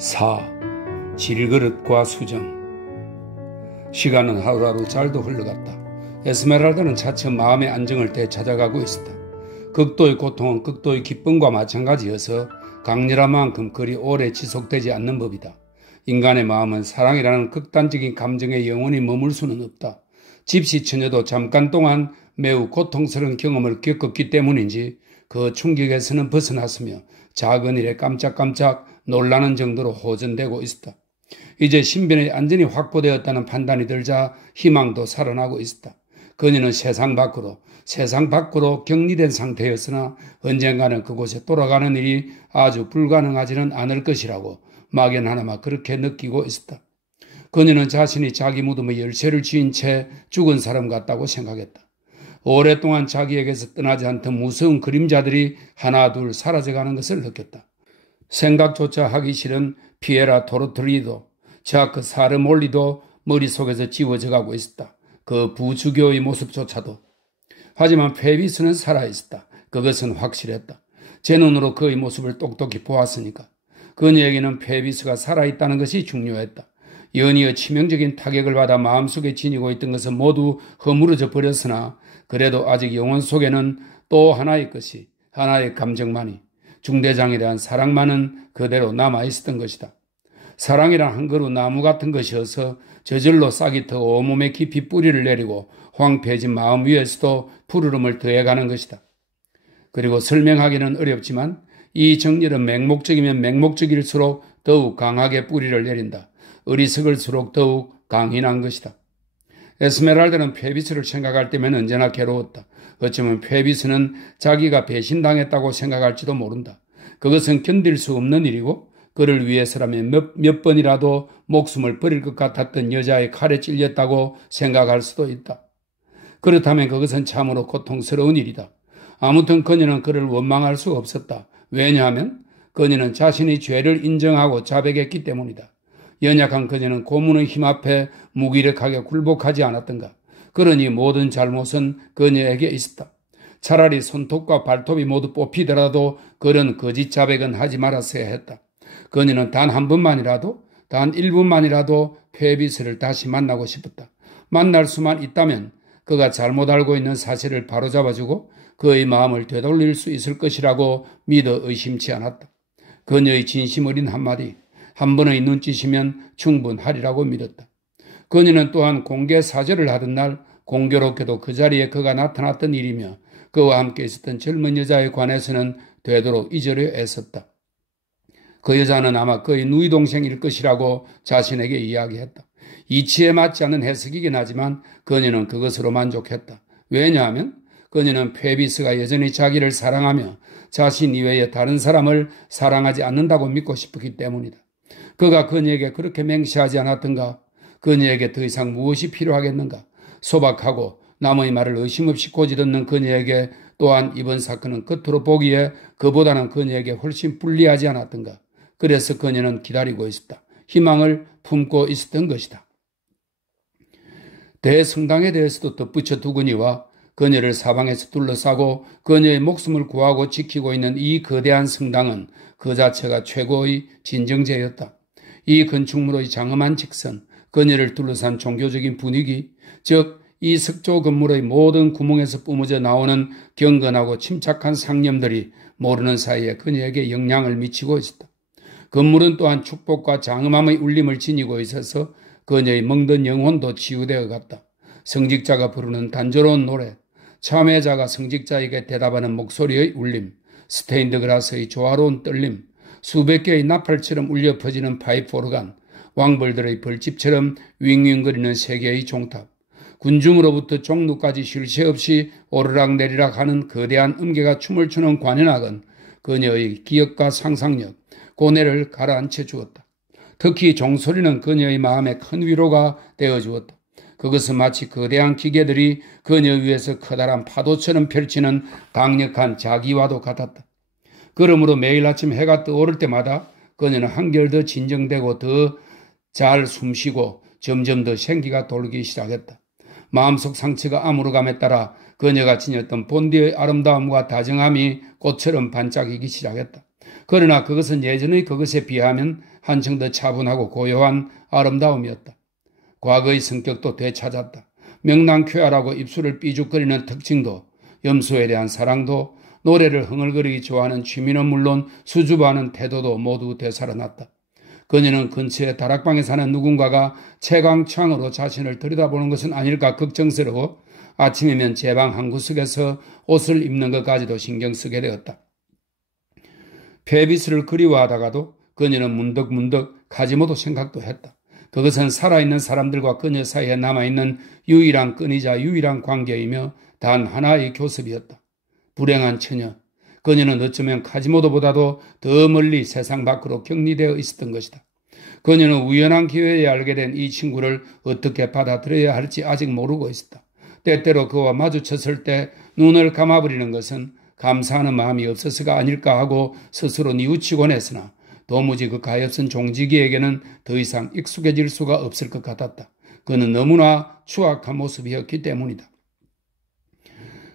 4. 질그릇과 수정. 시간은 하루하루 잘도 흘러갔다. 에스메랄다는 차츰 마음의 안정을 되찾아가고 있었다. 극도의 고통은 극도의 기쁨과 마찬가지여서 강렬한 만큼 그리 오래 지속되지 않는 법이다. 인간의 마음은 사랑이라는 극단적인 감정에 영원히 머물 수는 없다. 집시 처녀도 잠깐 동안 매우 고통스러운 경험을 겪었기 때문인지 그 충격에서는 벗어났으며 작은 일에 깜짝깜짝 놀라는 정도로 호전되고 있었다. 이제 신변이 안전히 확보되었다는 판단이 들자 희망도 살아나고 있었다. 그녀는 세상 밖으로 격리된 상태였으나 언젠가는 그곳에 돌아가는 일이 아주 불가능하지는 않을 것이라고 막연하나마 그렇게 느끼고 있었다. 그녀는 자신이 자기 무덤의 열쇠를 쥐인 채 죽은 사람 같다고 생각했다. 오랫동안 자기에게서 떠나지 않던 무서운 그림자들이 하나둘 사라져가는 것을 느꼈다. 생각조차 하기 싫은 피에라 토르트리도, 자크 사르몰리도 머릿속에서 지워져가고 있었다. 그 부주교의 모습조차도. 하지만 페비스는 살아있었다. 그것은 확실했다. 제 눈으로 그의 모습을 똑똑히 보았으니까. 그녀에게는 페비스가 살아있다는 것이 중요했다. 연이어 치명적인 타격을 받아 마음속에 지니고 있던 것은 모두 허물어져 버렸으나 그래도 아직 영혼 속에는 또 하나의 것이, 하나의 감정만이, 중대장에 대한 사랑만은 그대로 남아있었던 것이다. 사랑이란 한 그루 나무 같은 것이어서 저절로 싹이 터 온몸에 깊이 뿌리를 내리고 황폐해진 마음 위에서도 푸르름을 더해가는 것이다. 그리고 설명하기는 어렵지만 이 정열은 맹목적이면 맹목적일수록 더욱 강하게 뿌리를 내린다. 어리석을수록 더욱 강인한 것이다. 에스메랄다는 페비스를 생각할 때면 언제나 괴로웠다. 어쩌면 페비스는 자기가 배신당했다고 생각할지도 모른다. 그것은 견딜 수 없는 일이고 그를 위해서라면 몇 번이라도 목숨을 버릴 것 같았던 여자의 칼에 찔렸다고 생각할 수도 있다. 그렇다면 그것은 참으로 고통스러운 일이다. 아무튼 그녀는 그를 원망할 수 없었다. 왜냐하면 그녀는 자신의 죄를 인정하고 자백했기 때문이다. 연약한 그녀는 고문의 힘 앞에 무기력하게 굴복하지 않았던가. 그러니 모든 잘못은 그녀에게 있었다. 차라리 손톱과 발톱이 모두 뽑히더라도 그런 거짓 자백은 하지 말았어야 했다. 그녀는 단 한 번만이라도, 단 1분만이라도 페비스를 다시 만나고 싶었다. 만날 수만 있다면 그가 잘못 알고 있는 사실을 바로잡아주고 그의 마음을 되돌릴 수 있을 것이라고 믿어 의심치 않았다. 그녀의 진심 어린 한마디, 한 번의 눈짓이면 충분하리라고 믿었다. 그녀는 또한 공개 사절을 하던 날 공교롭게도 그 자리에 그가 나타났던 일이며 그와 함께 있었던 젊은 여자에 관해서는 되도록 잊으려 애썼다. 그 여자는 아마 그의 누이 동생일 것이라고 자신에게 이야기했다. 이치에 맞지 않는 해석이긴 하지만 그녀는 그것으로 만족했다. 왜냐하면 그녀는 페비스가 여전히 자기를 사랑하며 자신 이외에 다른 사람을 사랑하지 않는다고 믿고 싶었기 때문이다. 그가 그녀에게 그렇게 맹세하지 않았던가? 그녀에게 더 이상 무엇이 필요하겠는가? 소박하고 남의 말을 의심 없이 고지듣는 그녀에게 또한 이번 사건은 겉으로 보기에 그보다는 그녀에게 훨씬 불리하지 않았던가? 그래서 그녀는 기다리고 있었다. 희망을 품고 있었던 것이다. 대성당에 대해서도 덧붙여 두거니와 그녀를 사방에서 둘러싸고 그녀의 목숨을 구하고 지키고 있는 이 거대한 성당은 그 자체가 최고의 진정제였다. 이 건축물의 장엄한 직선, 그녀를 둘러싼 종교적인 분위기, 즉 이 석조 건물의 모든 구멍에서 뿜어져 나오는 경건하고 침착한 상념들이 모르는 사이에 그녀에게 영향을 미치고 있었다. 건물은 또한 축복과 장엄함의 울림을 지니고 있어서 그녀의 멍든 영혼도 치유되어 갔다. 성직자가 부르는 단조로운 노래, 참회자가 성직자에게 대답하는 목소리의 울림, 스테인드 그라스의 조화로운 떨림, 수백 개의 나팔처럼 울려 퍼지는 파이프 오르간, 왕벌들의 벌집처럼 윙윙거리는 세 개의 종탑, 군중으로부터 종루까지 쉴 새 없이 오르락내리락 하는 거대한 음계가 춤을 추는 관현악은 그녀의 기억과 상상력, 고뇌를 가라앉혀 주었다. 특히 종소리는 그녀의 마음에 큰 위로가 되어 주었다. 그것은 마치 거대한 기계들이 그녀 위에서 커다란 파도처럼 펼치는 강력한 자기와도 같았다. 그러므로 매일 아침 해가 떠오를 때마다 그녀는 한결 더 진정되고 더 잘 숨쉬고 점점 더 생기가 돌기 시작했다. 마음속 상처가 아물어감에 따라 그녀가 지녔던 본디의 아름다움과 다정함이 꽃처럼 반짝이기 시작했다. 그러나 그것은 예전의 그것에 비하면 한층 더 차분하고 고요한 아름다움이었다. 과거의 성격도 되찾았다. 명랑쾌활하고 입술을 삐죽거리는 특징도, 염소에 대한 사랑도, 노래를 흥얼거리기 좋아하는 취미는 물론 수줍어하는 태도도 모두 되살아났다. 그녀는 근처의 다락방에 사는 누군가가 채광창으로 자신을 들여다보는 것은 아닐까 걱정스러워 아침이면 제 방 한구석에서 옷을 입는 것까지도 신경 쓰게 되었다. 페비스를 그리워하다가도 그녀는 문득문득 카지모도 생각도 했다. 그것은 살아있는 사람들과 그녀 사이에 남아있는 유일한 끈이자 유일한 관계이며 단 하나의 교섭이었다. 불행한 처녀. 그녀는 어쩌면 카지모도보다도 더 멀리 세상 밖으로 격리되어 있었던 것이다. 그녀는 우연한 기회에 알게 된 이 친구를 어떻게 받아들여야 할지 아직 모르고 있었다. 때때로 그와 마주쳤을 때 눈을 감아버리는 것은 감사하는 마음이 없어서가 아닐까 하고 스스로 뉘우치곤 했으나 도무지 그 가엾은 종지기에게는 더 이상 익숙해질 수가 없을 것 같았다. 그는 너무나 추악한 모습이었기 때문이다.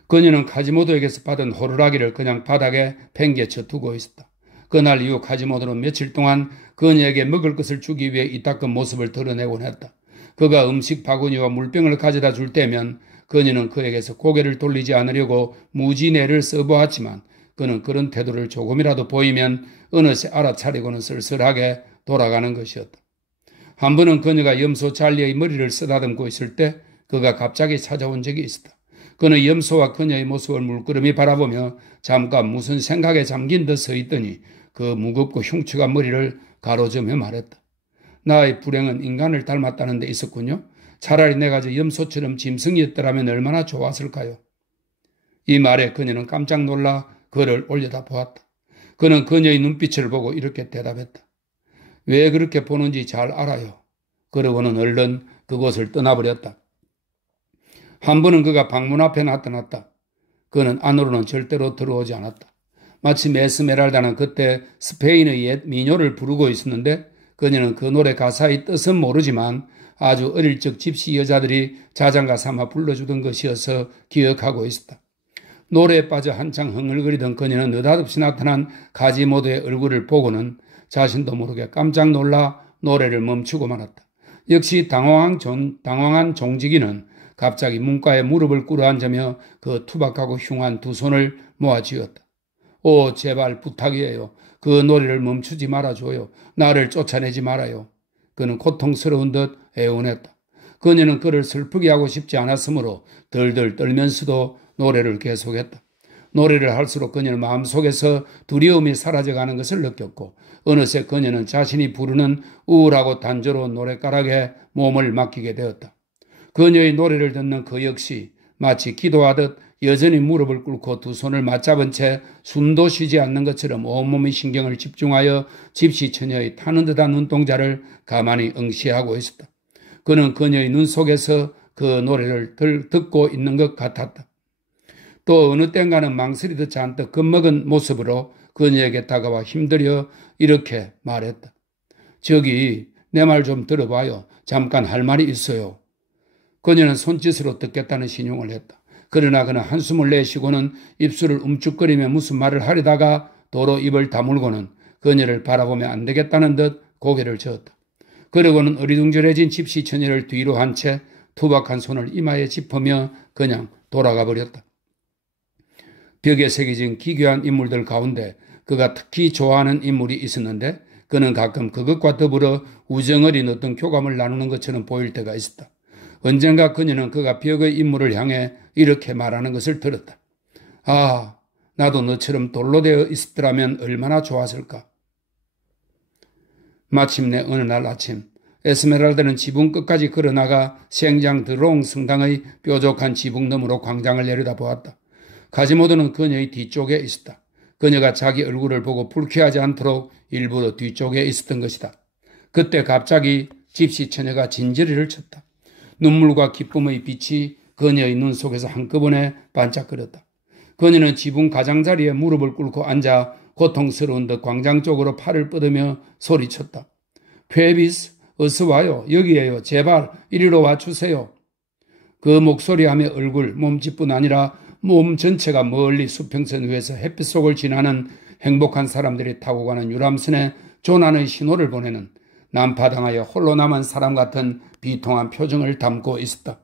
그녀는 카지모도에게서 받은 호루라기를 그냥 바닥에 팽개쳐 두고 있었다. 그날 이후 카지모도는 며칠 동안 그녀에게 먹을 것을 주기 위해 이따금 모습을 드러내곤 했다. 그가 음식 바구니와 물병을 가져다 줄 때면 그녀는 그에게서 고개를 돌리지 않으려고 무지내를 써보았지만 그는 그런 태도를 조금이라도 보이면 어느새 알아차리고는 쓸쓸하게 돌아가는 것이었다. 한 번은 그녀가 염소 잘리의 머리를 쓰다듬고 있을 때 그가 갑자기 찾아온 적이 있었다. 그는 염소와 그녀의 모습을 물끄러미 바라보며 잠깐 무슨 생각에 잠긴 듯 서 있더니 그 무겁고 흉측한 머리를 가로저며 말했다. 나의 불행은 인간을 닮았다는 데 있었군요. 차라리 내가 저 염소처럼 짐승이었더라면 얼마나 좋았을까요? 이 말에 그녀는 깜짝 놀라 그를 올려다 보았다. 그는 그녀의 눈빛을 보고 이렇게 대답했다. 왜 그렇게 보는지 잘 알아요. 그러고는 얼른 그곳을 떠나버렸다. 한 번은 그가 방문 앞에 나타났다. 그는 안으로는 절대로 들어오지 않았다. 마침 에스메랄다는 그때 스페인의 옛 민요를 부르고 있었는데 그녀는 그 노래 가사의 뜻은 모르지만 아주 어릴 적 집시 여자들이 자장가 삼아 불러주던 것이어서 기억하고 있었다. 노래에 빠져 한창 흥얼거리던 그녀는 느닷없이 나타난 카지모도의 얼굴을 보고는 자신도 모르게 깜짝 놀라 노래를 멈추고 말았다. 역시 당황한 종지기는 갑자기 문가에 무릎을 꿇어앉으며 그 투박하고 흉한 두 손을 모아쥐었다. 오, 제발 부탁이에요. 그 노래를 멈추지 말아줘요. 나를 쫓아내지 말아요. 그는 고통스러운 듯 애원했다. 그녀는 그를 슬프게 하고 싶지 않았으므로 덜덜 떨면서도 노래를 계속했다. 노래를 할수록 그녀는 마음속에서 두려움이 사라져가는 것을 느꼈고 어느새 그녀는 자신이 부르는 우울하고 단조로운 노랫가락에 몸을 맡기게 되었다. 그녀의 노래를 듣는 그 역시 마치 기도하듯 여전히 무릎을 꿇고 두 손을 맞잡은 채 숨도 쉬지 않는 것처럼 온몸의 신경을 집중하여 집시 처녀의 타는 듯한 눈동자를 가만히 응시하고 있었다. 그는 그녀의 눈 속에서 그 노래를 듣고 있는 것 같았다. 또 어느 땐가는 망설이듯 잔뜩 겁먹은 모습으로 그녀에게 다가와 힘들여 이렇게 말했다. 저기 내 말 좀 들어봐요. 잠깐 할 말이 있어요. 그녀는 손짓으로 듣겠다는 신용을 했다. 그러나 그는 한숨을 내쉬고는 입술을 움쭉거리며 무슨 말을 하려다가 도로 입을 다물고는 그녀를 바라보며 안 되겠다는 듯 고개를 저었다. 그러고는 어리둥절해진 집시 처녀를 뒤로 한 채 투박한 손을 이마에 짚으며 그냥 돌아가 버렸다. 벽에 새겨진 기괴한 인물들 가운데 그가 특히 좋아하는 인물이 있었는데 그는 가끔 그것과 더불어 우정어린 어떤 교감을 나누는 것처럼 보일 때가 있었다. 언젠가 그녀는 그가 벽의 인물을 향해 이렇게 말하는 것을 들었다. 아, 나도 너처럼 돌로 되어 있었더라면 얼마나 좋았을까. 마침내 어느 날 아침 에스메랄다는 지붕 끝까지 걸어나가 생장 드롱 성당의 뾰족한 지붕 너머로 광장을 내려다보았다. 카지모도는 그녀의 뒤쪽에 있었다. 그녀가 자기 얼굴을 보고 불쾌하지 않도록 일부러 뒤쪽에 있었던 것이다. 그때 갑자기 집시 처녀가 진저리를 쳤다. 눈물과 기쁨의 빛이 그녀의 눈 속에서 한꺼번에 반짝거렸다. 그녀는 지붕 가장자리에 무릎을 꿇고 앉아 고통스러운 듯 광장 쪽으로 팔을 뻗으며 소리쳤다. 페비스, 어서 와요. 여기에요. 제발 이리로 와주세요. 그 목소리하며 얼굴, 몸집뿐 아니라 몸 전체가 멀리 수평선 위에서 햇빛 속을 지나는 행복한 사람들이 타고 가는 유람선에 조난의 신호를 보내는 난파당하여 홀로 남은 사람 같은 비통한 표정을 담고 있었다.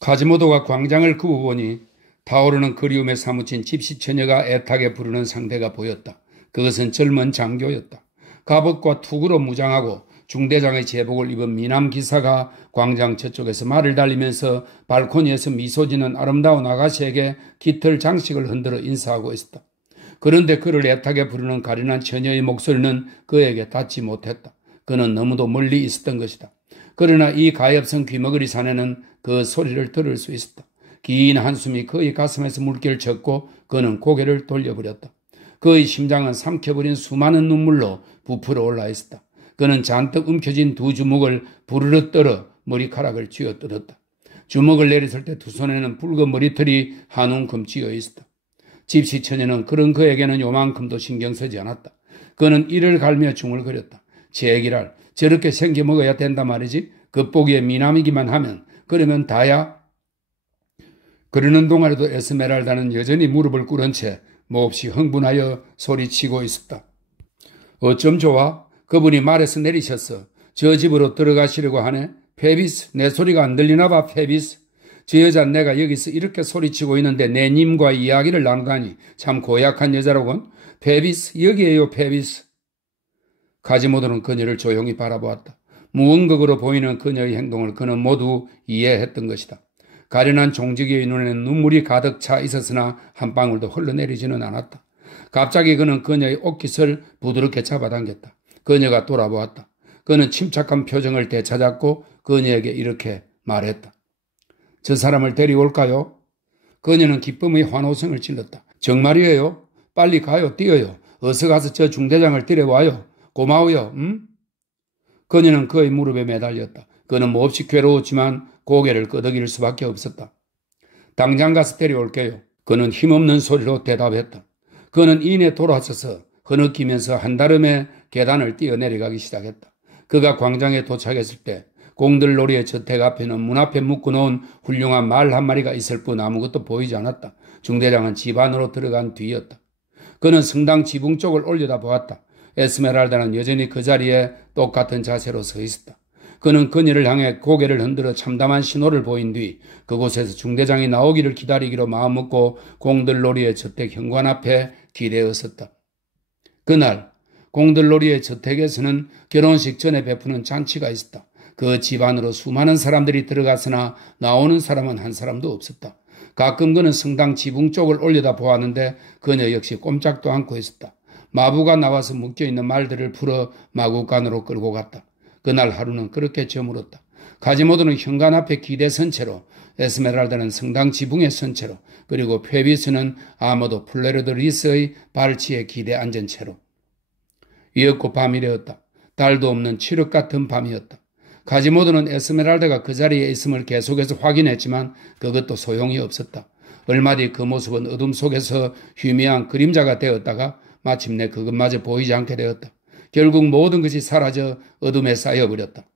카지모도가 광장을 그어보니 타오르는 그리움에 사무친 집시 처녀가 애타게 부르는 상대가 보였다. 그것은 젊은 장교였다. 갑옷과 투구로 무장하고 중대장의 제복을 입은 미남 기사가 광장 저쪽에서 말을 달리면서 발코니에서 미소 짓는 아름다운 아가씨에게 깃털 장식을 흔들어 인사하고 있었다. 그런데 그를 애타게 부르는 가련한 처녀의 목소리는 그에게 닿지 못했다. 그는 너무도 멀리 있었던 것이다. 그러나 이 가엾은 귀머거리 사내는 그 소리를 들을 수 있었다. 긴 한숨이 그의 가슴에서 물결을 쳤고 그는 고개를 돌려버렸다. 그의 심장은 삼켜버린 수많은 눈물로 부풀어 올라 있었다. 그는 잔뜩 움켜진 두 주먹을 부르르 떨어 머리카락을 쥐어뜯었다. 주먹을 내렸을 때 두 손에는 붉은 머리털이 한 움큼 쥐어 있었다. 집시 처녀는 그런 그에게는 요만큼도 신경 쓰지 않았다. 그는 이를 갈며 중얼거렸다. 제기랄, 저렇게 생겨 먹어야 된다 말이지. 겉보기에 미남이기만 하면 그러면 다야. 그러는 동안에도 에스메랄다는 여전히 무릎을 꿇은 채 몹시 흥분하여 소리치고 있었다. 어쩜 좋아? 그분이 말에서 내리셨어. 저 집으로 들어가시려고 하네. 페비스, 내 소리가 안 들리나 봐, 페비스. 저 여자 내가 여기서 이렇게 소리치고 있는데 내 님과 이야기를 나누다니 참 고약한 여자로군. 페비스, 여기에요, 페비스. 카지모도는 그녀를 조용히 바라보았다. 무언극으로 보이는 그녀의 행동을 그는 모두 이해했던 것이다. 가련한 종직이의 눈에는 눈물이 가득 차 있었으나 한 방울도 흘러내리지는 않았다. 갑자기 그는 그녀의 옷깃을 부드럽게 잡아당겼다. 그녀가 돌아보았다. 그는 침착한 표정을 되찾았고 그녀에게 이렇게 말했다. 저 사람을 데려올까요? 그녀는 기쁨의 환호성을 질렀다. 정말이에요? 빨리 가요, 뛰어요. 어서 가서 저 중대장을 데려와요. 고마워요, 그녀는 그의 무릎에 매달렸다. 그는 몹시 괴로웠지만 고개를 끄덕일 수밖에 없었다. 당장 가서 데려올게요. 그는 힘없는 소리로 대답했다. 그는 이내 돌아서서 흐느끼면서 한달음에 계단을 뛰어내려가기 시작했다. 그가 광장에 도착했을 때 공들놀이의 저택 앞에는 문 앞에 묶어놓은 훌륭한 말 한 마리가 있을 뿐 아무것도 보이지 않았다. 중대장은 집 안으로 들어간 뒤였다. 그는 성당 지붕 쪽을 올려다보았다. 에스메랄다는 여전히 그 자리에 똑같은 자세로 서 있었다. 그는 그녀를 향해 고개를 흔들어 참담한 신호를 보인 뒤 그곳에서 중대장이 나오기를 기다리기로 마음먹고 공들놀이의 저택 현관 앞에 기대어 섰다. 그날 공들놀이의 저택에서는 결혼식 전에 베푸는 잔치가 있었다. 그 집 안으로 수많은 사람들이 들어갔으나 나오는 사람은 한 사람도 없었다. 가끔 그는 성당 지붕 쪽을 올려다보았는데 그녀 역시 꼼짝도 않고 있었다. 마부가 나와서 묶여있는 말들을 풀어 마구간으로 끌고 갔다. 그날 하루는 그렇게 저물었다. 카지모도는 현관 앞에 기대선 채로, 에스메랄다는 성당 지붕에 선 채로, 그리고 페비스는 아무도 플레르드 리스의 발치에 기대 앉은 채로. 이었고 밤이 되었다. 달도 없는 칠흑 같은 밤이었다. 카지모도는 에스메랄다가 그 자리에 있음을 계속해서 확인했지만 그것도 소용이 없었다. 얼마 뒤 그 모습은 어둠 속에서 희미한 그림자가 되었다가 마침내 그것마저 보이지 않게 되었다. 결국 모든 것이 사라져 어둠에 쌓여버렸다.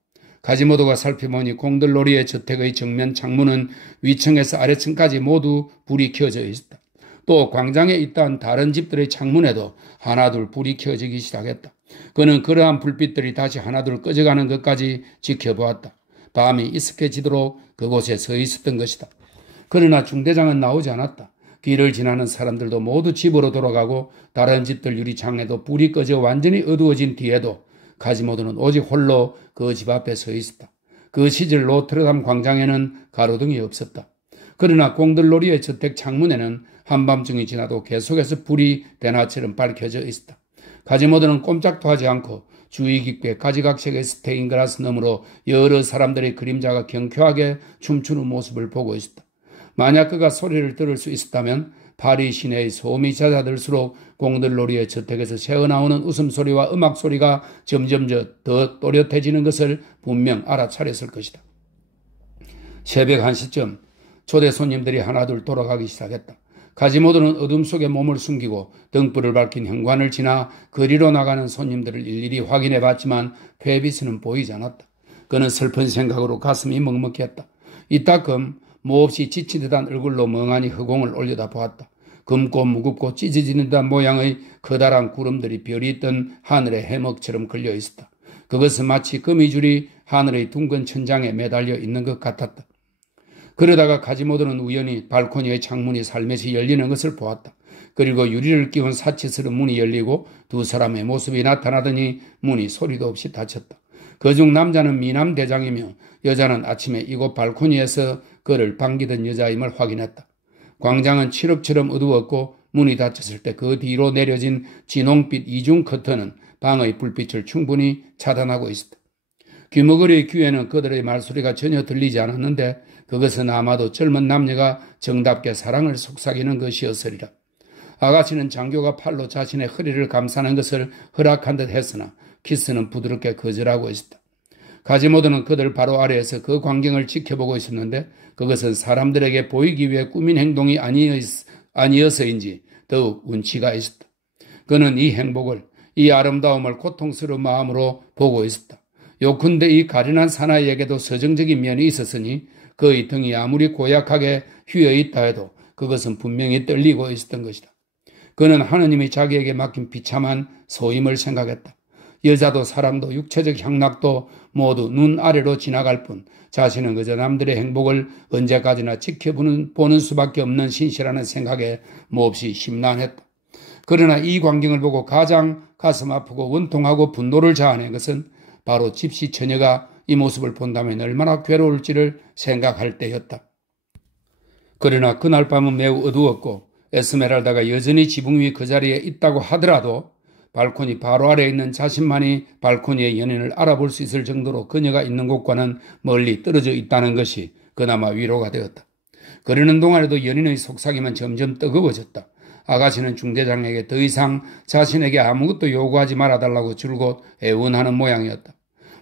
카지모도가 살펴보니 공들놀이의 저택의 정면 창문은 위층에서 아래층까지 모두 불이 켜져 있었다. 또 광장에 있던 다른 집들의 창문에도 하나둘 불이 켜지기 시작했다. 그는 그러한 불빛들이 다시 하나둘 꺼져가는 것까지 지켜보았다. 밤이 이슥해지도록 그곳에 서 있었던 것이다. 그러나 중대장은 나오지 않았다. 길을 지나는 사람들도 모두 집으로 돌아가고 다른 집들 유리창에도 불이 꺼져 완전히 어두워진 뒤에도 카지모도는 오직 홀로 그 집 앞에 서 있었다. 그 시절 노트르담 광장에는 가로등이 없었다. 그러나 공들놀이의 저택 창문에는 한밤중이 지나도 계속해서 불이 대낮처럼 밝혀져 있었다. 카지모도는 꼼짝도 하지 않고 주의 깊게 가지각색의 스테인글라스 너머로 여러 사람들의 그림자가 경쾌하게 춤추는 모습을 보고 있었다. 만약 그가 소리를 들을 수 있었다면 파리 시내의 소음이 잦아들수록 공들놀이의 저택에서 새어나오는 웃음소리와 음악소리가 점점 더 또렷해지는 것을 분명 알아차렸을 것이다. 새벽 1시쯤 초대 손님들이 하나둘 돌아가기 시작했다. 카지모도는 어둠 속에 몸을 숨기고 등불을 밝힌 현관을 지나 거리로 나가는 손님들을 일일이 확인해봤지만 페비스는 보이지 않았다. 그는 슬픈 생각으로 가슴이 먹먹했다. 이따금 몹시 지친 듯한 얼굴로 멍하니 허공을 올려다보았다. 검고 무겁고 찢어지는 듯한 모양의 커다란 구름들이 별이 있던 하늘의 해먹처럼 걸려 있었다. 그것은 마치 거미줄이 하늘의 둥근 천장에 매달려 있는 것 같았다. 그러다가 가지모도는 우연히 발코니의 창문이 살며시 열리는 것을 보았다. 그리고 유리를 끼운 사치스러운 문이 열리고 두 사람의 모습이 나타나더니 문이 소리도 없이 닫혔다. 그중 남자는 미남 대장이며 여자는 아침에 이곳 발코니에서 그를 반기던 여자임을 확인했다. 광장은 칠흑처럼 어두웠고 문이 닫혔을 때 그 뒤로 내려진 진홍빛 이중 커튼은 방의 불빛을 충분히 차단하고 있었다. 귀머거리의 귀에는 그들의 말소리가 전혀 들리지 않았는데 그것은 아마도 젊은 남녀가 정답게 사랑을 속삭이는 것이었으리라. 아가씨는 장교가 팔로 자신의 허리를 감싸는 것을 허락한 듯 했으나 키스는 부드럽게 거절하고 있었다. 가지모도는 그들 바로 아래에서 그 광경을 지켜보고 있었는데 그것은 사람들에게 보이기 위해 꾸민 행동이 아니어서인지 더욱 운치가 있었다. 그는 이 행복을, 이 아름다움을 고통스러운 마음으로 보고 있었다. 요컨대 이 가련한 사나이에게도 서정적인 면이 있었으니 그의 등이 아무리 고약하게 휘어있다 해도 그것은 분명히 떨리고 있었던 것이다. 그는 하느님이 자기에게 맡긴 비참한 소임을 생각했다. 여자도 사랑도 육체적 향락도 모두 눈 아래로 지나갈 뿐 자신은 그저 남들의 행복을 언제까지나 지켜보는 수밖에 없는 신시라는 생각에 몹시 심란했다. 그러나 이 광경을 보고 가장 가슴 아프고 원통하고 분노를 자아낸 것은 바로 집시 처녀가 이 모습을 본다면 얼마나 괴로울지를 생각할 때였다. 그러나 그날 밤은 매우 어두웠고 에스메랄다가 여전히 지붕 위 그 자리에 있다고 하더라도 발코니 바로 아래에 있는 자신만이 발코니의 연인을 알아볼 수 있을 정도로 그녀가 있는 곳과는 멀리 떨어져 있다는 것이 그나마 위로가 되었다. 그러는 동안에도 연인의 속삭임은 점점 뜨거워졌다. 아가씨는 중대장에게 더 이상 자신에게 아무것도 요구하지 말아달라고 줄곧 애원하는 모양이었다.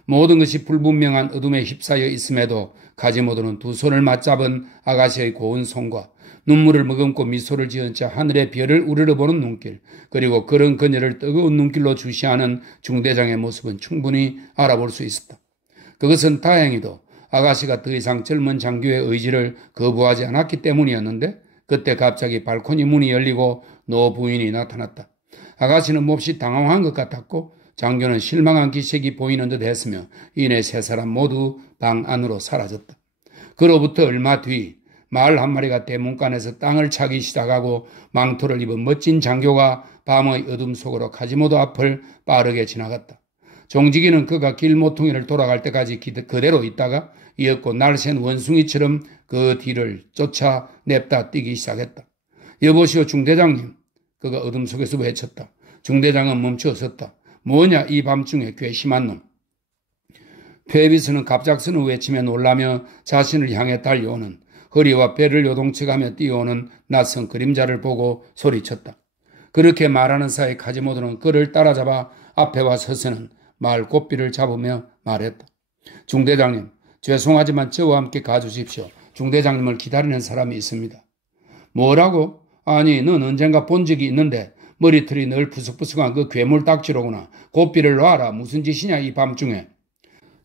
모든 것이 불분명한 어둠에 휩싸여 있음에도 가지모도는 두 손을 맞잡은 아가씨의 고운 손과 눈물을 머금고 미소를 지은 채 하늘의 별을 우러러보는 눈길, 그리고 그런 그녀를 뜨거운 눈길로 주시하는 중대장의 모습은 충분히 알아볼 수 있었다. 그것은 다행히도 아가씨가 더 이상 젊은 장교의 의지를 거부하지 않았기 때문이었는데 그때 갑자기 발코니 문이 열리고 노 부인이 나타났다. 아가씨는 몹시 당황한 것 같았고 장교는 실망한 기색이 보이는 듯 했으며 이내 세 사람 모두 방 안으로 사라졌다. 그로부터 얼마 뒤 말 한 마리가 대문간에서 땅을 차기 시작하고 망토를 입은 멋진 장교가 밤의 어둠 속으로 가지모도 앞을 빠르게 지나갔다. 종직이는 그가 길 모퉁이를 돌아갈 때까지 그대로 있다가 이었고 날쌘 원숭이처럼 그 뒤를 쫓아 냅다 뛰기 시작했다. 여보시오 중대장님, 그가 어둠 속에서 외쳤다. 중대장은 멈추어 섰다. 뭐냐 이 밤중에 괘씸한 놈. 페비스는 갑작스런 외침에 놀라며 자신을 향해 달려오는 허리와 배를 요동쳐가며 뛰어오는 낯선 그림자를 보고 소리쳤다. 그렇게 말하는 사이 가지모도는 그를 따라잡아 앞에 와 서서는 말 고삐를 잡으며 말했다. 중대장님, 죄송하지만 저와 함께 가주십시오. 중대장님을 기다리는 사람이 있습니다. 뭐라고? 아니, 넌 언젠가 본 적이 있는데 머리털이 늘 푸석푸석한 그 괴물 딱지로구나. 고삐를 놔라. 무슨 짓이냐 이 밤중에.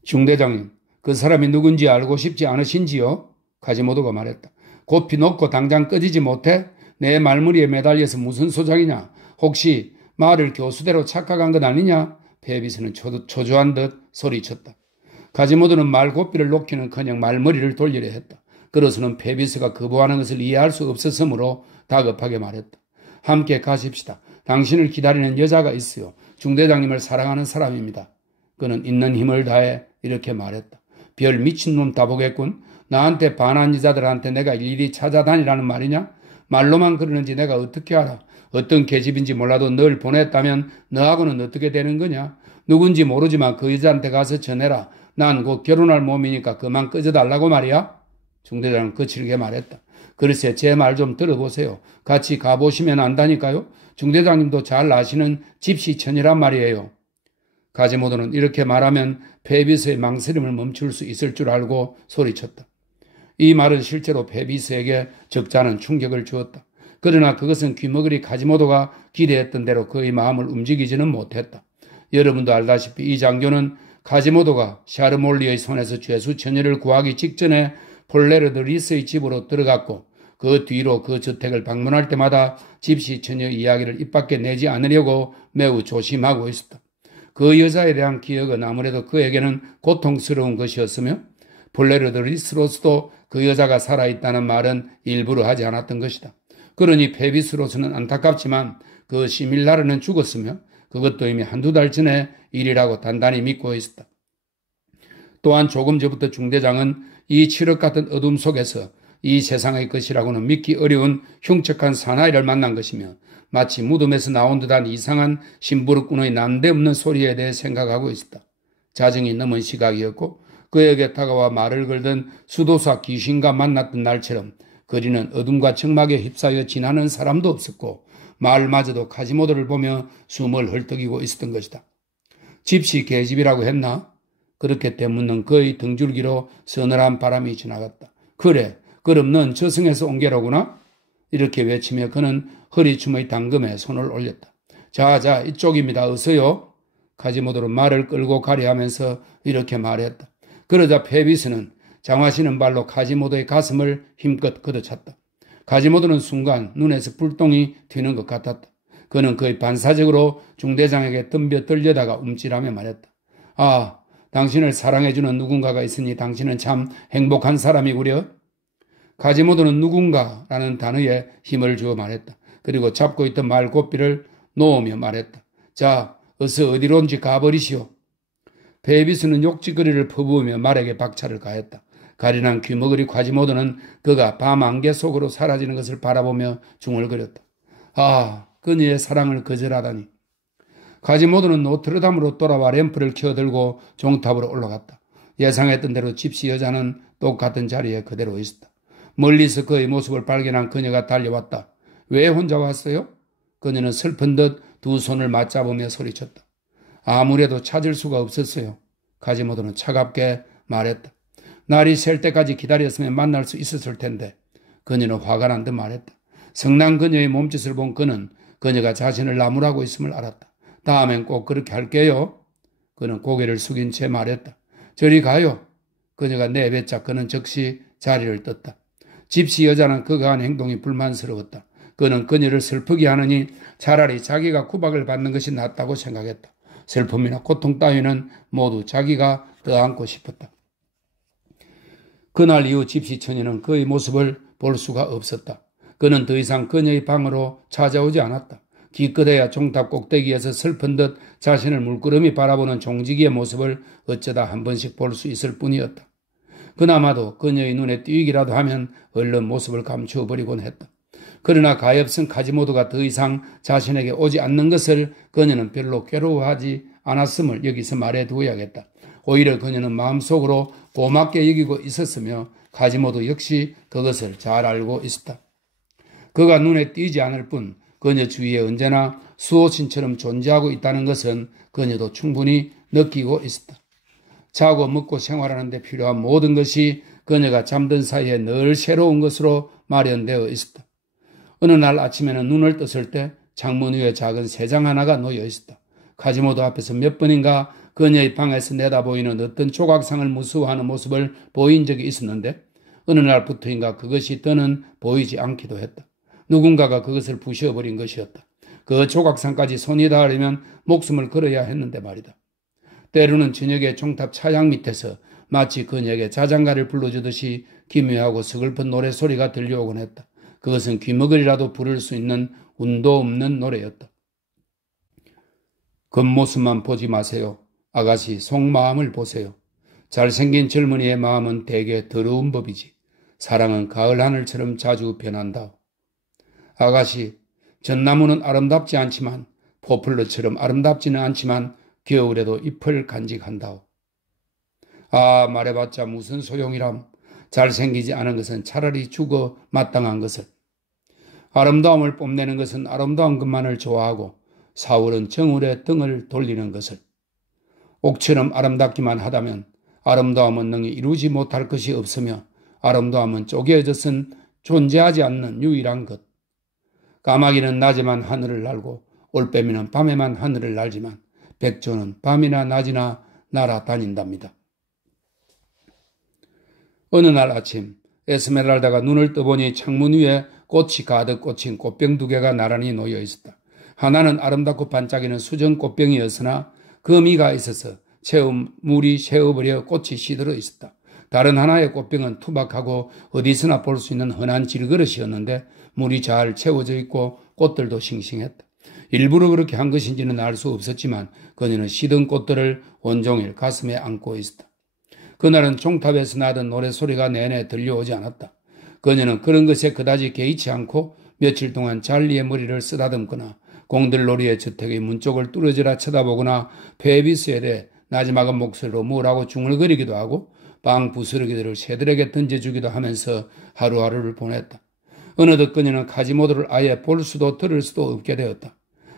중대장님, 그 사람이 누군지 알고 싶지 않으신지요? 가지모도가 말했다. 고삐 놓고 당장 꺼지지 못해? 내 말머리에 매달려서 무슨 소장이냐? 혹시 말을 교수대로 착각한 것 아니냐? 페비스는 초조한 듯 소리쳤다. 가지모도는 말 고삐를 놓기는커녕 말머리를 돌리려 했다. 그로서는 페비스가 거부하는 것을 이해할 수 없었으므로 다급하게 말했다. 함께 가십시다. 당신을 기다리는 여자가 있어요. 중대장님을 사랑하는 사람입니다. 그는 있는 힘을 다해 이렇게 말했다. 별 미친놈 다 보겠군. 나한테 반한 여자들한테 내가 일일이 찾아다니라는 말이냐? 말로만 그러는지 내가 어떻게 알아? 어떤 계집인지 몰라도 널 보냈다면 너하고는 어떻게 되는 거냐? 누군지 모르지만 그 여자한테 가서 전해라. 난 곧 결혼할 몸이니까 그만 꺼져달라고 말이야? 중대장은 거칠게 말했다. 글쎄 제 말 좀 들어보세요. 같이 가보시면 안다니까요. 중대장님도 잘 아시는 집시천이란 말이에요. 가지모도는 이렇게 말하면 페비스의 망설임을 멈출 수 있을 줄 알고 소리쳤다. 이 말은 실제로 페비스에게 적잖은 충격을 주었다. 그러나 그것은 귀머거리 가지모도가 기대했던 대로 그의 마음을 움직이지는 못했다. 여러분도 알다시피 이 장교는 가지모도가 샤르몰리의 손에서 죄수 처녀를 구하기 직전에 폴레르드 리스의 집으로 들어갔고 그 뒤로 그 저택을 방문할 때마다 집시 처녀 이야기를 입 밖에 내지 않으려고 매우 조심하고 있었다. 그 여자에 대한 기억은 아무래도 그에게는 고통스러운 것이었으며 볼레르드 리스로스도 그 여자가 살아있다는 말은 일부러 하지 않았던 것이다. 그러니 페비스로스는 안타깝지만 그 시밀라르는 죽었으며 그것도 이미 한두 달 전의 일이라고 단단히 믿고 있었다. 또한 조금 전부터 중대장은 이 칠흑 같은 어둠 속에서 이 세상의 것이라고는 믿기 어려운 흉측한 사나이를 만난 것이며 마치 무덤에서 나온 듯한 이상한 심부름꾼의 난데없는 소리에 대해 생각하고 있었다. 자정이 넘은 시각이었고 그에게 다가와 말을 걸던 수도사 귀신과 만났던 날처럼 거리는 어둠과 적막에 휩싸여 지나는 사람도 없었고 마을마저도 카지모도를 보며 숨을 헐떡이고 있었던 것이다. 집시 계집이라고 했나? 그렇게 되묻는 그의 등줄기로 서늘한 바람이 지나갔다. 그래, 그럼 넌 저승에서 온 게로구나? 이렇게 외치며 그는 허리춤의 당금에 손을 올렸다. 자, 이쪽입니다. 어서요. 카지모도는 말을 끌고 가려 하면서 이렇게 말했다. 그러자 페비스는 장화시는 발로 카지모도의 가슴을 힘껏 걷어찼다. 카지모도는 순간 눈에서 불똥이 튀는 것 같았다. 그는 거의 반사적으로 중대장에게 덤벼 들려다가 움찔하며 말했다. 아, 당신을 사랑해주는 누군가가 있으니 당신은 참 행복한 사람이구려. 카지모도는 누군가라는 단어에 힘을 주어 말했다. 그리고 잡고 있던 말고삐를 놓으며 말했다. 자, 어서 어디론지 가버리시오. 페비스는 욕짓거리를 퍼부으며 말에게 박차를 가했다. 가련한 귀머거리 카지모도는 그가 밤 안개 속으로 사라지는 것을 바라보며 중얼거렸다. 아, 그녀의 사랑을 거절하다니. 카지모도는 노트르담으로 돌아와 램프를 켜들고 종탑으로 올라갔다. 예상했던 대로 집시 여자는 똑같은 자리에 그대로 있었다. 멀리서 그의 모습을 발견한 그녀가 달려왔다. 왜 혼자 왔어요? 그녀는 슬픈 듯 두 손을 맞잡으며 소리쳤다. 아무래도 찾을 수가 없었어요. 카지모도는 차갑게 말했다. 날이 셀 때까지 기다렸으면 만날 수 있었을 텐데. 그녀는 화가 난 듯 말했다. 성난 그녀의 몸짓을 본 그는 그녀가 자신을 나무라고 있음을 알았다. 다음엔 꼭 그렇게 할게요. 그는 고개를 숙인 채 말했다. 저리 가요. 그녀가 내뱉자 그는 즉시 자리를 떴다. 집시 여자는 그가 한 행동이 불만스러웠다. 그는 그녀를 슬프게 하느니 차라리 자기가 구박을 받는 것이 낫다고 생각했다. 슬픔이나 고통 따위는 모두 자기가 떠안고 싶었다. 그날 이후 집시 처녀는 그의 모습을 볼 수가 없었다. 그는 더 이상 그녀의 방으로 찾아오지 않았다. 기껏해야 종탑 꼭대기에서 슬픈 듯 자신을 물끄러미 바라보는 종지기의 모습을 어쩌다 한 번씩 볼 수 있을 뿐이었다. 그나마도 그녀의 눈에 띄기라도 하면 얼른 모습을 감추어버리곤 했다. 그러나 가엾은 카지모도가 더 이상 자신에게 오지 않는 것을 그녀는 별로 괴로워하지 않았음을 여기서 말해두어야겠다. 오히려 그녀는 마음속으로 고맙게 여기고 있었으며 카지모도 역시 그것을 잘 알고 있었다. 그가 눈에 띄지 않을 뿐 그녀 주위에 언제나 수호신처럼 존재하고 있다는 것은 그녀도 충분히 느끼고 있었다. 자고 먹고 생활하는 데 필요한 모든 것이 그녀가 잠든 사이에 늘 새로운 것으로 마련되어 있었다. 어느 날 아침에는 눈을 떴을 때 창문 위에 작은 새장 하나가 놓여 있었다. 카지모도 앞에서 몇 번인가 그녀의 방에서 내다보이는 어떤 조각상을 무서워하는 모습을 보인 적이 있었는데 어느 날부터인가 그것이 더는 보이지 않기도 했다. 누군가가 그것을 부셔버린 것이었다. 그 조각상까지 손이 닿으려면 목숨을 걸어야 했는데 말이다. 때로는 저녁에 종탑 차양 밑에서 마치 그녀에게 자장가를 불러주듯이 기묘하고 서글픈 노래소리가 들려오곤 했다. 그것은 귀머거리라도 부를 수 있는 운도 없는 노래였다. 겉모습만 보지 마세요. 아가씨 속마음을 보세요. 잘생긴 젊은이의 마음은 대개 더러운 법이지. 사랑은 가을 하늘처럼 자주 변한다. 아가씨, 전나무는 아름답지 않지만 포플러처럼 아름답지는 않지만 겨울에도 잎을 간직한다오. 아, 말해봤자 무슨 소용이람. 잘생기지 않은 것은 차라리 죽어 마땅한 것을. 아름다움을 뽐내는 것은 아름다운 것만을 좋아하고 사울은 정울에 등을 돌리는 것을. 옥처럼 아름답기만 하다면 아름다움은 능히 이루지 못할 것이 없으며 아름다움은 쪼개져선 존재하지 않는 유일한 것. 까마귀는 낮에만 하늘을 날고 올빼미는 밤에만 하늘을 날지만 백조는 밤이나 낮이나 날아다닌답니다. 어느 날 아침 에스메랄다가 눈을 떠보니 창문 위에 꽃이 가득 꽂힌 꽃병 2개가 나란히 놓여 있었다. 하나는 아름답고 반짝이는 수정 꽃병이었으나 거미가 있어서 물이 새어버려 꽃이 시들어 있었다. 다른 하나의 꽃병은 투박하고 어디서나 볼 수 있는 흔한 질그릇이었는데 물이 잘 채워져 있고 꽃들도 싱싱했다. 일부러 그렇게 한 것인지는 알 수 없었지만 그녀는 시든 꽃들을 온종일 가슴에 안고 있었다. 그날은 종탑에서 나던 노래소리가 내내 들려오지 않았다. 그녀는 그런 것에 그다지 개의치 않고 며칠 동안 잘리의 머리를 쓰다듬거나 공들놀이의 저택의 문 쪽을 뚫어져라 쳐다보거나 페비스에 대해 나지막은 목소리로 뭐라고 중얼거리기도 하고 방 부스러기들을 새들에게 던져주기도 하면서 하루하루를 보냈다. 어느덧 그녀는 카지모도를 아예 볼 수도 들을 수도 없게 되었다.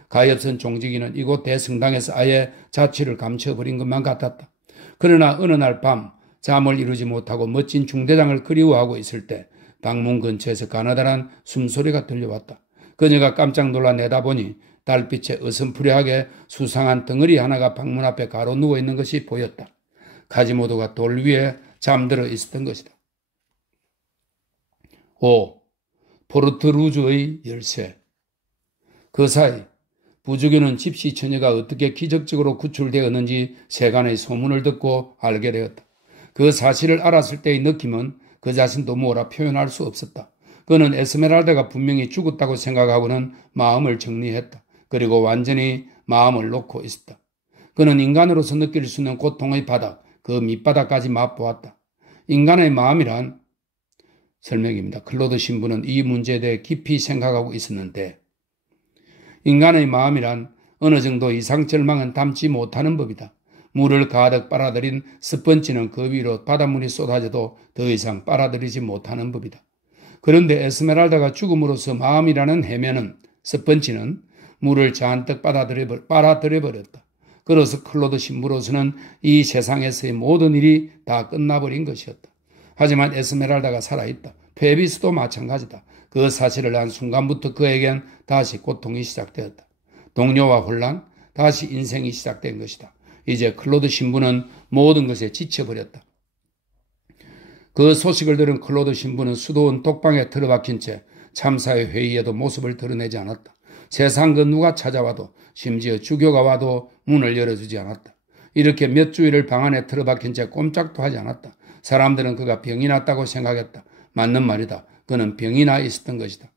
가엾은 종지기는 이곳 대성당에서 아예 자취를 감춰버린 것만 같았다. 그러나 어느 날 밤 잠을 이루지 못하고 멋진 중대장을 그리워하고 있을 때 방문 근처에서 가느다란 숨소리가 들려왔다. 그녀가 깜짝 놀라 내다보니 달빛에 어슴푸레하게 수상한 덩어리 하나가 방문 앞에 가로 누워있는 것이 보였다. 카지모도가 돌 위에 잠들어 있었던 것이다. 5. 포르트루즈의 열쇠. 그 사이 부주교는 집시 처녀가 어떻게 기적적으로 구출되었는지 세간의 소문을 듣고 알게 되었다. 그 사실을 알았을 때의 느낌은 그 자신도 뭐라 표현할 수 없었다. 그는 에스메랄다가 분명히 죽었다고 생각하고는 마음을 정리했다. 그리고 완전히 마음을 놓고 있었다. 그는 인간으로서 느낄 수 있는 고통의 바닥, 그 밑바닥까지 맛보았다. 인간의 마음이란 설명입니다. 클로드 신부는 이 문제에 대해 깊이 생각하고 있었는데 인간의 마음이란 어느 정도 이상 절망은 담지 못하는 법이다. 물을 가득 빨아들인 스펀지는 그 위로 바닷물이 쏟아져도 더 이상 빨아들이지 못하는 법이다. 그런데 에스메랄다가 죽음으로써 마음이라는 해면은 스펀지는 물을 잔뜩 빨아들여버렸다. 그래서 클로드 신부로서는 이 세상에서의 모든 일이 다 끝나버린 것이었다. 하지만 에스메랄다가 살아있다. 페비스도 마찬가지다. 그 사실을 안 순간부터 그에겐 다시 고통이 시작되었다. 동료와 혼란, 다시 인생이 시작된 것이다. 이제 클로드 신부는 모든 것에 지쳐버렸다. 그 소식을 들은 클로드 신부는 수도원 독방에 틀어박힌 채 참사의 회의에도 모습을 드러내지 않았다. 세상 그 누가 찾아와도 심지어 주교가 와도 문을 열어주지 않았다. 이렇게 몇 주일을 방 안에 틀어박힌 채 꼼짝도 하지 않았다. 사람들은 그가 병이 났다고 생각했다. 맞는 말이다. 그는 병이 나 있었던 것이다.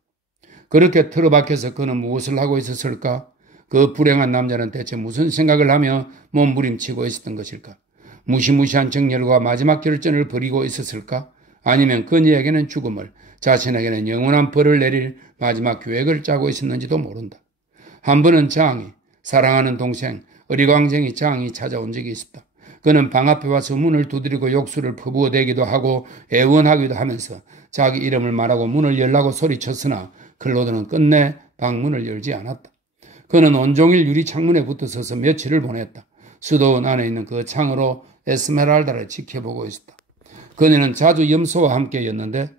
그렇게 틀어박혀서 그는 무엇을 하고 있었을까? 그 불행한 남자는 대체 무슨 생각을 하며 몸부림치고 있었던 것일까? 무시무시한 정열과 마지막 결전을 벌이고 있었을까? 아니면 그녀에게는 죽음을, 자신에게는 영원한 벌을 내릴 마지막 계획을 짜고 있었는지도 모른다. 한 번은 장이, 사랑하는 동생, 어리광쟁이 장이 찾아온 적이 있었다. 그는 방 앞에 와서 문을 두드리고 욕설을 퍼부어대기도 하고 애원하기도 하면서 자기 이름을 말하고 문을 열라고 소리쳤으나 클로드는 끝내 방문을 열지 않았다. 그는 온종일 유리 창문에 붙어서서 며칠을 보냈다. 수도원 안에 있는 그 창으로 에스메랄다를 지켜보고 있었다. 그녀는 자주 염소와 함께였는데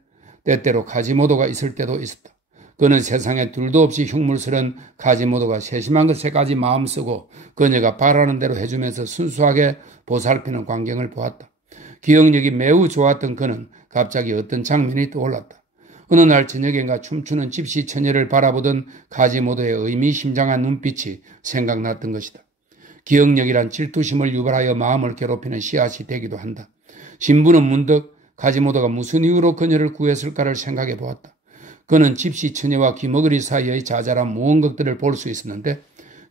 때때로 카지모도가 있을 때도 있었다. 그는 세상에 둘도 없이 흉물스런 카지모도가 세심한 것에까지 마음쓰고 그녀가 바라는 대로 해주면서 순수하게 보살피는 광경을 보았다. 기억력이 매우 좋았던 그는 갑자기 어떤 장면이 떠올랐다. 어느 날 저녁인가 춤추는 집시 처녀를 바라보던 카지모도의 의미심장한 눈빛이 생각났던 것이다. 기억력이란 질투심을 유발하여 마음을 괴롭히는 씨앗이 되기도 한다. 신부는 문득 카지모도가 무슨 이유로 그녀를 구했을까를 생각해 보았다. 그는 집시 처녀와 귀머거리 사이의 자잘한 무언것들을 볼 수 있었는데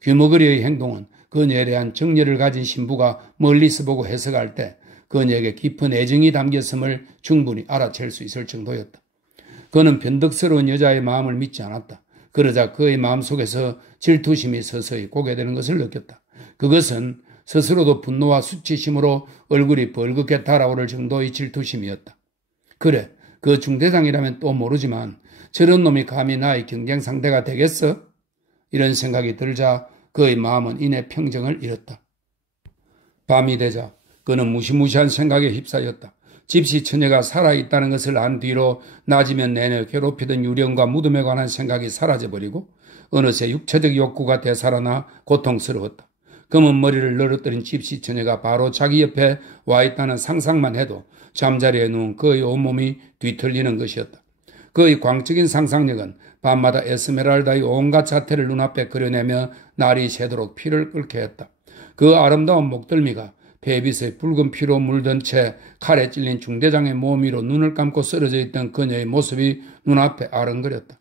귀머거리의 행동은 그녀에 대한 정열을 가진 신부가 멀리서 보고 해석할 때 그녀에게 깊은 애정이 담겼음을 충분히 알아챌 수 있을 정도였다. 그는 변덕스러운 여자의 마음을 믿지 않았다. 그러자 그의 마음속에서 질투심이 서서히 고게 되는 것을 느꼈다. 그것은 스스로도 분노와 수치심으로 얼굴이 벌겋게 달아오를 정도의 질투심이었다. 그래, 그 중대장이라면 또 모르지만 저런 놈이 감히 나의 경쟁 상대가 되겠어? 이런 생각이 들자 그의 마음은 이내 평정을 잃었다. 밤이 되자 그는 무시무시한 생각에 휩싸였다. 집시 처녀가 살아있다는 것을 안 뒤로 낮이면 내내 괴롭히던 유령과 무덤에 관한 생각이 사라져버리고 어느새 육체적 욕구가 되살아나 고통스러웠다. 검은 머리를 늘어뜨린 집시 처녀가 바로 자기 옆에 와 있다는 상상만 해도 잠자리에 누운 그의 온몸이 뒤틀리는 것이었다. 그의 광적인 상상력은 밤마다 에스메랄다의 온갖 자태를 눈앞에 그려내며 날이 새도록 피를 끓게 했다. 그 아름다운 목덜미가 폐빗에 붉은 피로 물든 채 칼에 찔린 중대장의 몸 위로 눈을 감고 쓰러져 있던 그녀의 모습이 눈앞에 아른거렸다.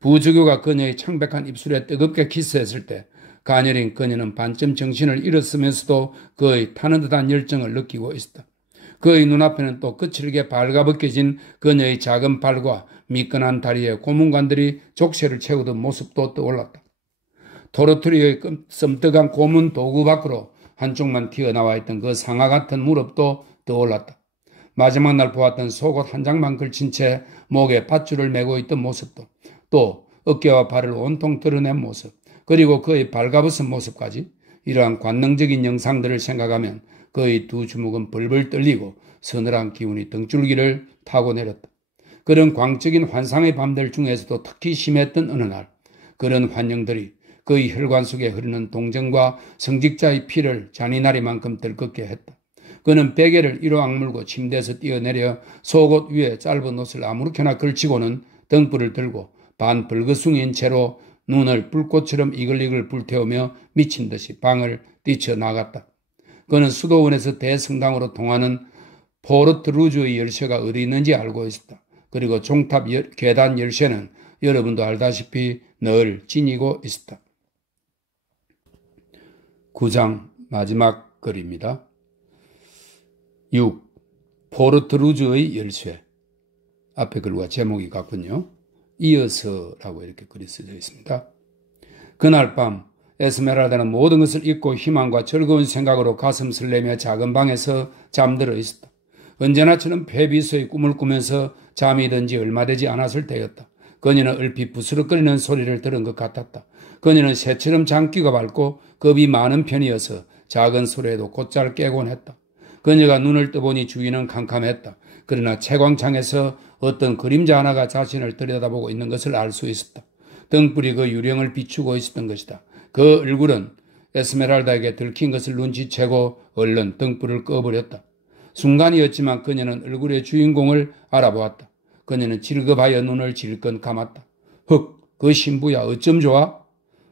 부주교가 그녀의 창백한 입술에 뜨겁게 키스했을 때 가녀린 그녀는 반쯤 정신을 잃었으면서도 그의 타는 듯한 열정을 느끼고 있었다. 그의 눈앞에는 또 거칠게 발가벗겨진 그녀의 작은 발과 미끈한 다리에 고문관들이 족쇄를 채우던 모습도 떠올랐다. 토르트리의 썸뜩한 고문 도구 밖으로 한쪽만 튀어나와 있던 그 상아 같은 무릎도 떠올랐다. 마지막 날 보았던 속옷 한 장만 걸친 채 목에 밧줄을 메고 있던 모습도, 또 어깨와 발을 온통 드러낸 모습, 그리고 그의 발가벗은 모습까지, 이러한 관능적인 영상들을 생각하면 그의 두 주먹은 벌벌 떨리고 서늘한 기운이 등줄기를 타고 내렸다. 그런 광적인 환상의 밤들 중에서도 특히 심했던 어느 날, 그런 환영들이 그의 혈관 속에 흐르는 동정과 성직자의 피를 잔인하리만큼 들끓게 했다. 그는 베개를 이로 악물고 침대에서 뛰어내려 속옷 위에 짧은 옷을 아무렇게나 걸치고는 등불을 들고 반 벌거숭이인 채로 눈을 불꽃처럼 이글이글 불태우며 미친 듯이 방을 뛰쳐나갔다. 그는 수도원에서 대성당으로 통하는 포르트 루즈의 열쇠가 어디 있는지 알고 있었다. 그리고 종탑 계단 열쇠는 여러분도 알다시피 늘 지니고 있었다. 9장 마지막 글입니다. 6. 포르트 루즈의 열쇠. 앞에 글과 제목이 같군요. 이어서라고 이렇게 글이 쓰여 있습니다. 그날 밤 에스메랄다는 모든 것을 잊고 희망과 즐거운 생각으로 가슴 설레며 작은 방에서 잠들어 있었다. 언제나처럼 폐비수의 꿈을 꾸면서 잠이 든 지 얼마 되지 않았을 때였다. 그녀는 얼핏 부스럭거리는 소리를 들은 것 같았다. 그녀는 새처럼 장기가 밝고 겁이 많은 편이어서 작은 소리에도 곧잘 깨곤 했다. 그녀가 눈을 떠보니 주위는 캄캄했다. 그러나 채광창에서 어떤 그림자 하나가 자신을 들여다보고 있는 것을 알 수 있었다. 등불이 그 유령을 비추고 있었던 것이다. 그 얼굴은 에스메랄다에게 들킨 것을 눈치채고 얼른 등불을 꺼버렸다. 순간이었지만 그녀는 얼굴의 주인공을 알아보았다. 그녀는 질겁하여 눈을 질끈 감았다. 흑, 그 신부야 어쩜 좋아?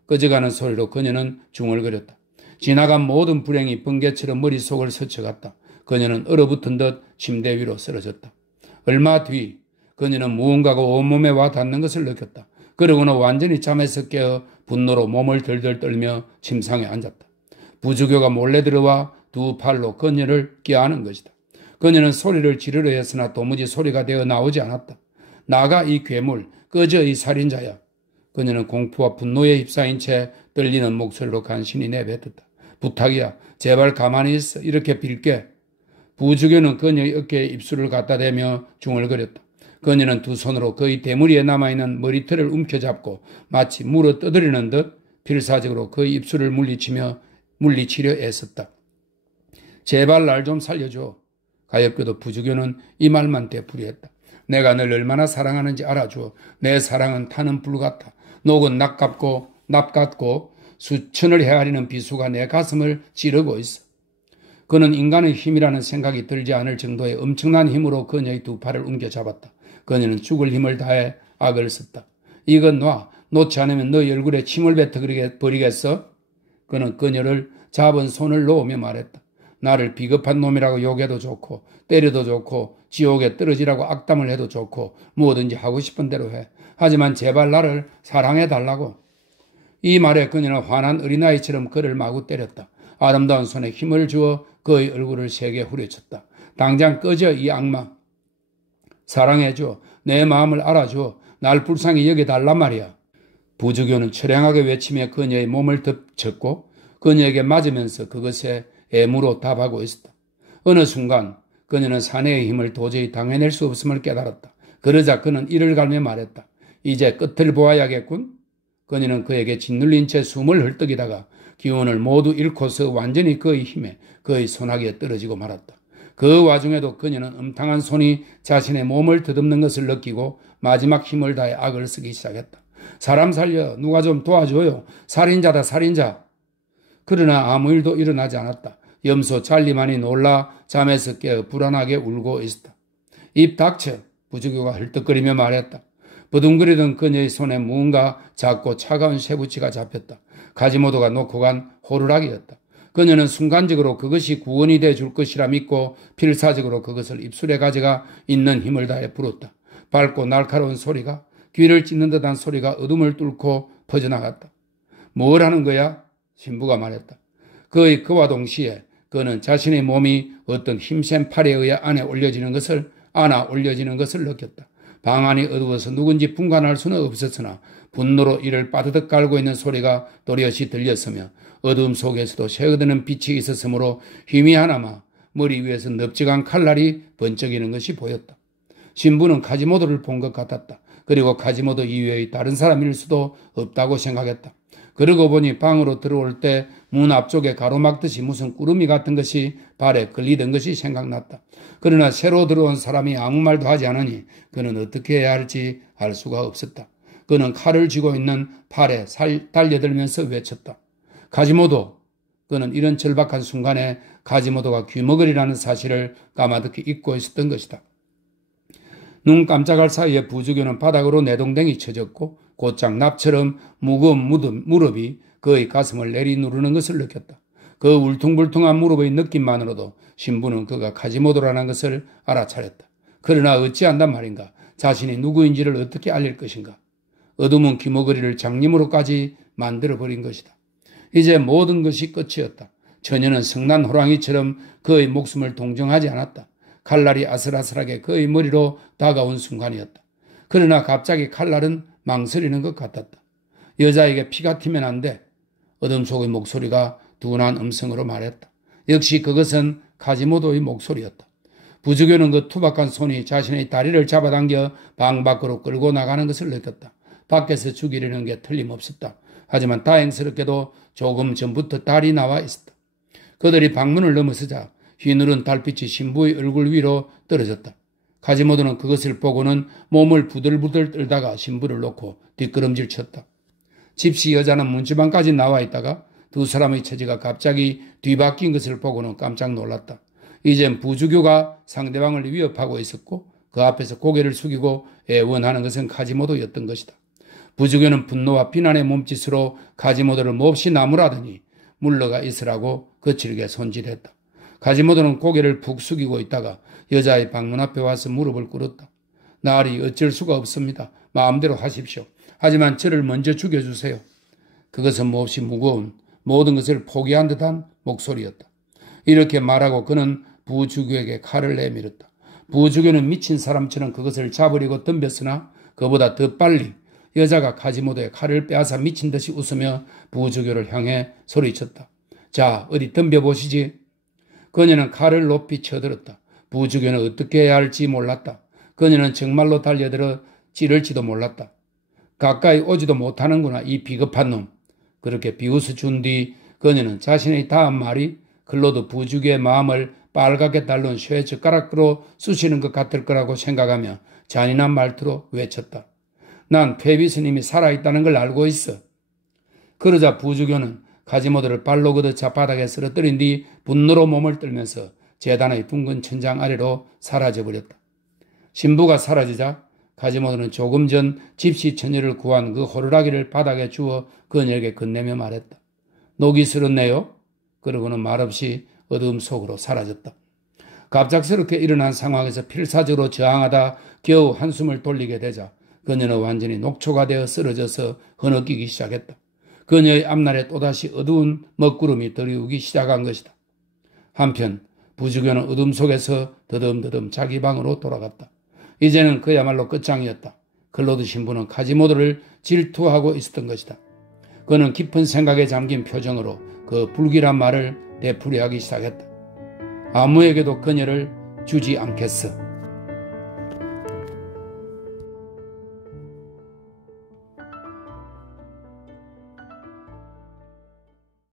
꺼져가는 소리로 그녀는 중얼거렸다. 지나간 모든 불행이 번개처럼 머릿속을 스쳐갔다. 그녀는 얼어붙은 듯 침대 위로 쓰러졌다. 얼마 뒤 그녀는 무언가가 온몸에 와 닿는 것을 느꼈다. 그러고는 완전히 잠에서 깨어 분노로 몸을 덜덜 떨며 침상에 앉았다. 부주교가 몰래 들어와 두 팔로 그녀를 껴안은 것이다. 그녀는 소리를 지르려 했으나 도무지 소리가 되어 나오지 않았다. 나가 이 괴물, 꺼져 이 살인자야. 그녀는 공포와 분노에 휩싸인 채 떨리는 목소리로 간신히 내뱉었다. 부탁이야, 제발 가만히 있어. 이렇게 빌게. 부주교는 그녀의 어깨에 입술을 갖다 대며 중얼거렸다. 그녀는 두 손으로 그의 대머리에 남아있는 머리털을 움켜잡고 마치 물어 떠들이는 듯 필사적으로 그의 입술을 물리치려 애썼다. 제발 날 좀 살려줘. 가엾게도 부주교는 이 말만 되풀이했다. 내가 널 얼마나 사랑하는지 알아줘. 내 사랑은 타는 불 같아. 녹은 납 같고 수천을 헤아리는 비수가 내 가슴을 찌르고 있어. 그는 인간의 힘이라는 생각이 들지 않을 정도의 엄청난 힘으로 그녀의 두 팔을 움켜잡았다. 그녀는 죽을 힘을 다해 악을 썼다. 이건 놔. 놓지 않으면 너 얼굴에 침을 뱉어버리겠어? 그는 그녀를 잡은 손을 놓으며 말했다. 나를 비겁한 놈이라고 욕해도 좋고 때려도 좋고 지옥에 떨어지라고 악담을 해도 좋고 뭐든지 하고 싶은 대로 해. 하지만 제발 나를 사랑해달라고. 이 말에 그녀는 화난 어린아이처럼 그를 마구 때렸다. 아름다운 손에 힘을 주어 그의 얼굴을 세게 후려쳤다. 당장 꺼져 이 악마. 사랑해줘. 내 마음을 알아줘. 날 불쌍히 여겨달란 말이야. 부주교는 처량하게 외치며 그녀의 몸을 덮쳤고 그녀에게 맞으면서 그것에 애무로 답하고 있었다. 어느 순간 그녀는 사내의 힘을 도저히 당해낼 수 없음을 깨달았다. 그러자 그는 이를 갈며 말했다. 이제 끝을 보아야겠군. 그녀는 그에게 짓눌린 채 숨을 헐떡이다가 기운을 모두 잃고서 완전히 그의 힘에 그의 손아귀에 떨어지고 말았다. 그 와중에도 그녀는 음탕한 손이 자신의 몸을 더듬는 것을 느끼고 마지막 힘을 다해 악을 쓰기 시작했다. 사람 살려. 누가 좀 도와줘요. 살인자다 살인자. 그러나 아무 일도 일어나지 않았다. 염소 찰리만이 놀라 잠에서 깨어 불안하게 울고 있었다. 입 닥쳐. 부주교가 헐떡거리며 말했다. 버둥거리던 그녀의 손에 무언가 작고 차가운 쇠붙이가 잡혔다. 가지모도가 놓고 간 호루라기였다. 그녀는 순간적으로 그것이 구원이 돼 줄 것이라 믿고 필사적으로 그것을 입술에 가져가 있는 힘을 다해 불었다. 밝고 날카로운 소리가, 귀를 찢는 듯한 소리가 어둠을 뚫고 퍼져나갔다. 뭘 하는 거야? 신부가 말했다. 그와 동시에 그는 자신의 몸이 어떤 힘센 팔에 의해 안아 올려지는 것을 느꼈다. 방 안이 어두워서 누군지 분간할 수는 없었으나 분노로 이를 빠드득 갈고 있는 소리가 또렷이 들렸으며 어두움 속에서도 새어드는 빛이 있었으므로 희미하나마 머리 위에서 넓적한 칼날이 번쩍이는 것이 보였다. 신부는 가지모도를 본 것 같았다. 그리고 가지모도 이외의 다른 사람일 수도 없다고 생각했다. 그러고 보니 방으로 들어올 때 문 앞쪽에 가로막듯이 무슨 구름이 같은 것이 발에 걸리던 것이 생각났다. 그러나 새로 들어온 사람이 아무 말도 하지 않으니 그는 어떻게 해야 할지 알 수가 없었다. 그는 칼을 쥐고 있는 팔에 달려들면서 외쳤다. 가지모도. 그는 이런 절박한 순간에 가지모도가 귀머거리라는 사실을 까마득히 잊고 있었던 것이다. 눈 깜짝할 사이에 부주교는 바닥으로 내동댕이 쳐졌고 곧장 납처럼 무거운 무릎이 그의 가슴을 내리누르는 것을 느꼈다. 그 울퉁불퉁한 무릎의 느낌만으로도 신부는 그가 가지모도라는 것을 알아차렸다. 그러나 어찌한단 말인가? 자신이 누구인지를 어떻게 알릴 것인가? 어둠은 귀머거리를 장님으로까지 만들어버린 것이다. 이제 모든 것이 끝이었다. 처녀는 성난 호랑이처럼 그의 목숨을 동정하지 않았다. 칼날이 아슬아슬하게 그의 머리로 다가온 순간이었다. 그러나 갑자기 칼날은 망설이는 것 같았다. 여자에게 피가 튀면 안 돼. 어둠 속의 목소리가 둔한 음성으로 말했다. 역시 그것은 가지모도의 목소리였다. 부주교는 그 투박한 손이 자신의 다리를 잡아당겨 방 밖으로 끌고 나가는 것을 느꼈다. 밖에서 죽이려는 게 틀림없었다. 하지만 다행스럽게도 조금 전부터 달이 나와 있었다. 그들이 방문을 넘어서자 휘누른 달빛이 신부의 얼굴 위로 떨어졌다. 가지모도는 그것을 보고는 몸을 부들부들 떨다가 신부를 놓고 뒷걸음질 쳤다. 집시 여자는 문지방까지 나와 있다가 두 사람의 처지가 갑자기 뒤바뀐 것을 보고는 깜짝 놀랐다. 이젠 부주교가 상대방을 위협하고 있었고 그 앞에서 고개를 숙이고 애원하는 것은 가지모도였던 것이다. 부주교는 분노와 비난의 몸짓으로 가지모도를 몹시 나무라더니 물러가 있으라고 거칠게 손질했다. 가지모도는 고개를 푹 숙이고 있다가 여자의 방문 앞에 와서 무릎을 꿇었다. 나으리 어쩔 수가 없습니다. 마음대로 하십시오. 하지만 저를 먼저 죽여주세요. 그것은 몹시 무거운 모든 것을 포기한 듯한 목소리였다. 이렇게 말하고 그는 부주교에게 칼을 내밀었다. 부주교는 미친 사람처럼 그것을 잡으려고 덤볐으나 그보다 더 빨리 여자가 가지모도의 칼을 빼앗아 미친 듯이 웃으며 부주교를 향해 소리쳤다. 자, 어디 덤벼보시지. 그녀는 칼을 높이 쳐들었다. 부주교는 어떻게 해야 할지 몰랐다. 그녀는 정말로 달려들어 찌를지도 몰랐다. 가까이 오지도 못하는구나, 이 비겁한 놈. 그렇게 비웃어 준 뒤 그녀는 자신의 다음 말이 클로드 부주교의 마음을 빨갛게 달른 쇠젓가락으로 쑤시는 것 같을 거라고 생각하며 잔인한 말투로 외쳤다. 난 페비스님이 살아있다는 걸 알고 있어. 그러자 부주교는 가지모도를 발로 걷어차 바닥에 쓰러뜨린 뒤 분노로 몸을 떨면서 제단의 둥근 천장 아래로 사라져버렸다. 신부가 사라지자 가지모도는 조금 전 집시 처녀를 구한 그 호루라기를 바닥에 주워 그녀에게 건네며 말했다. 녹이 슬었네요. 그러고는 말없이 어두움 속으로 사라졌다. 갑작스럽게 일어난 상황에서 필사적으로 저항하다 겨우 한숨을 돌리게 되자 그녀는 완전히 녹초가 되어 쓰러져서 흐느끼기 시작했다. 그녀의 앞날에 또다시 어두운 먹구름이 들이우기 시작한 것이다. 한편 부주교는 어둠 속에서 더듬더듬 자기 방으로 돌아갔다. 이제는 그야말로 끝장이었다. 클로드 신부는 가지모도를 질투하고 있었던 것이다. 그는 깊은 생각에 잠긴 표정으로 그 불길한 말을 되풀이하기 시작했다. 아무에게도 그녀를 주지 않겠어.